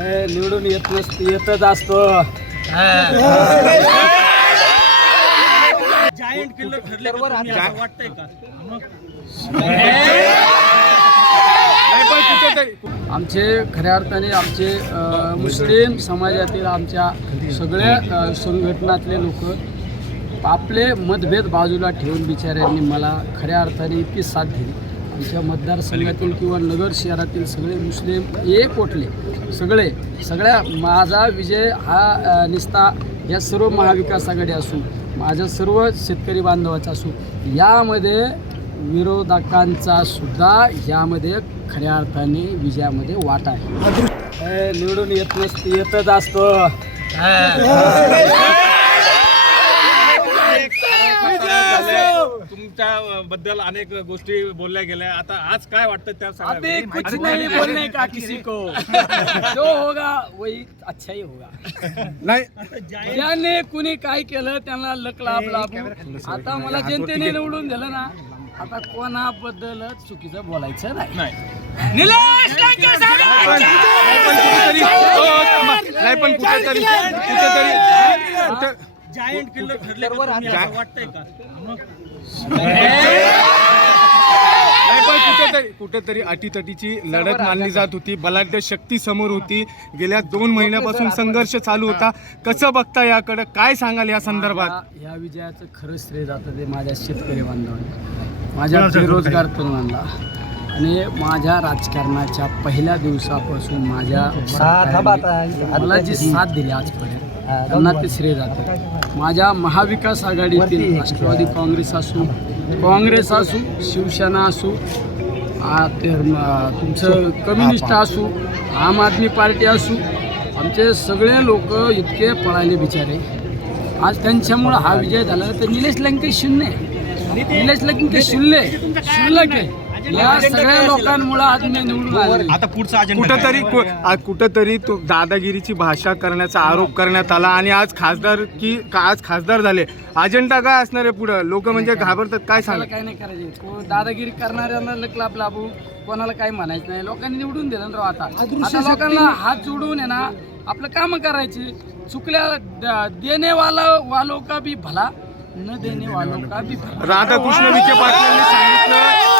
हे निवडून येत येतच असतो. जायंट किल्लर ठरले का तुम्ही? असं वाटतंय का? मग नाही पण कुठेतरी आमचे खऱ्या अर्थाने आमचे मुस्लिम समाजातील आमच्या सगळ्या संघटनातले लोक आपले मतभेद बाजूला ठेवून बिचाऱ्यांनी मला खऱ्या अर्थाने इतकी साथ दिली. आमच्या मतदारसंघातील किंवा नगर शहरातील सगळे मुस्लिम एक ओटले सगळे सगळ्या माझा विजय हा निस्ता या सर्व महाविकास आघाडी असू माझ्या सर्व शेतकरी बांधवाचा असू यामध्ये विरोधकांचा सुद्धा यामध्ये खऱ्या अर्थाने विजयामध्ये वाटा आहे. निवडून येत नसत येतच असतो. तुमच्या बद्दल अनेक गोष्टी बोलल्या गेल्या. आता आज काय वाटतं त्या अबे सगळ्या कुछ नहीं बोलने का किसी को? जो होगा वही अच्छा ही होगा. नाही. ज्याने कुणी काय केलं त्यांना लक लाभ लाभू आता मला जनतेने निवडून दिलं ना आता कोणाबद्दल चुकीचं बोलायचं नाही. निलेश लंके साहेब! नाही पण कुठेतरी कुठेतरी कुठे जायंट किल्लर ठरले का तुम्ही असं वाटतंय का? मग नाही पण कुठेतरी कुठेतरी अटीतटीची लढत मानली जात होती. बलाढ्य शक्ती समोर होती. गेल्या दोन महिन्यापासून संघर्ष चालू होता. कसं बघता याकडे? काय सांगाल या संदर्भात? माझ्या या विजयाचं खरं श्रेय जातं ते माझ्या शेतकरी बांधवांना. माझ्या बेरोजगार तरुणांना. आणि माझ्या राजकारणाच्या पहिल्या दिवसापासून माझ्या मला जी साथ दिली आजपर्यंत त्यांना ते श्रेय जातं माझ्या महाविकास आघाडीतील राष्ट्रवादी काँग्रेस असू काँग्रेस असू शिवसेना असू तुमचं कम्युनिस्ट असू आम आदमी पार्टी असू आमचे सगळे लोक इतके पळाले बिचारे. आज त्यांच्यामुळं हा विजय झाला. तर निलेश लंके शून्य. निलेश लंके शून्य. शुल्लक आहे या सगळ्या लोकांमुळे आज मी निवडून आलो आता पुढचा अजेंडा कुठंतरी कु- कुठंतरी तो दादागिरीची भाषा करण्याचा आरोप करण्यात आला आणि आज खासदार की का- आज खासदार झाले. अजेंडा काय असणार आहे पुढं? लोक म्हणजे घाबरतात काय सांगा? काय नाही करायचे. दादागिरी करणाऱ्यांना लक लाभ कोणाला काही म्हणायचं नाही. लोकांनी निवडून दिलं ना राव आता. आता लोकांना हात जोडून आहे ना आपलं काम करायचे. चुकल्या द- देणे वाला वालो का भी भला न देणे वालो का भी भला. राधाकृष्ण विखे पाटलांनी सांगितलं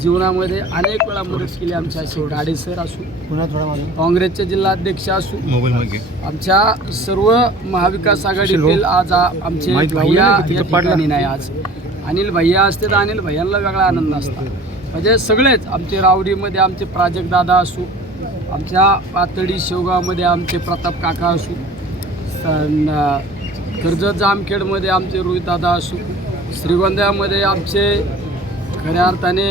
जीवनामध्ये अनेक वेळा मदत केली आमच्या असे गाडे सर असू काँग्रेसचे जिल्हाध्यक्ष असू आमच्या सर्व महाविकास आघाडीतील आज आमचे भैया या. ठिकाणी नाही आज. अनिल भैया असते तर अनिल भैयांना वेगळा आनंद असता. म्हणजे सगळेच आमचे रावडीमध्ये आमचे प्राजक्त दादा असू आमच्या पातळी शेवगावमध्ये आमचे प्रताप काका असू कर्जत जामखेडमध्ये आमचे रोहित दादा असू श्रीगोंद्यामध्ये आमचे खऱ्या अर्थाने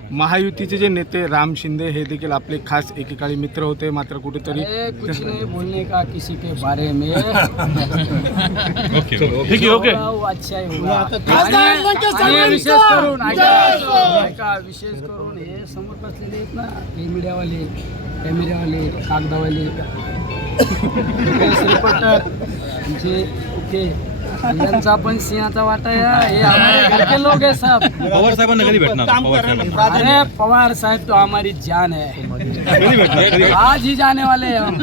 महायुतीचे जे नेते राम शिंदे हे देखील आपले खास एकेकाळी मित्र होते मात्र कुठेतरी कुछ नहीं बोलने का किसी के बारे में। ठीक आहे ओके अच्छा आणि- आणि विशेष करून ऐका ऐका, विशेष करून हे समोर बसलेले आहेत ना हे मीडियावाले कॅमेऱ्यावाले कागदावाले रिपोर्टर आमचे ओके. यांचा पण सिंहाचा वाटा आहे हे हमारे घर के लोग है सब पवार साहेबांना कधी भेटणार पवार साहेबांना अरे पवार साहब तो हमारी जान है कधी भेटणार कधी आज ही जाने वाले हैं हम